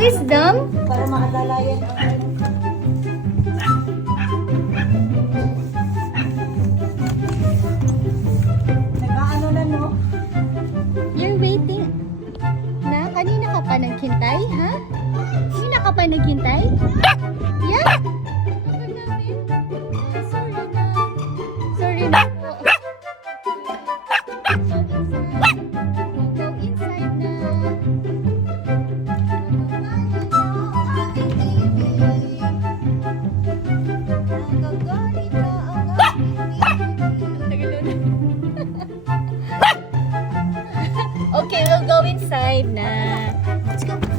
Wisdom? Para maalala yan ang nag-aano na, no? You're waiting. Na, kanina ka pa naghintay, ha? Kanina ka pa naghintay? Yeah? Tagal namin. Sorry na. Sorry na po. Go inside na. Okay, we'll go inside na. Let's go.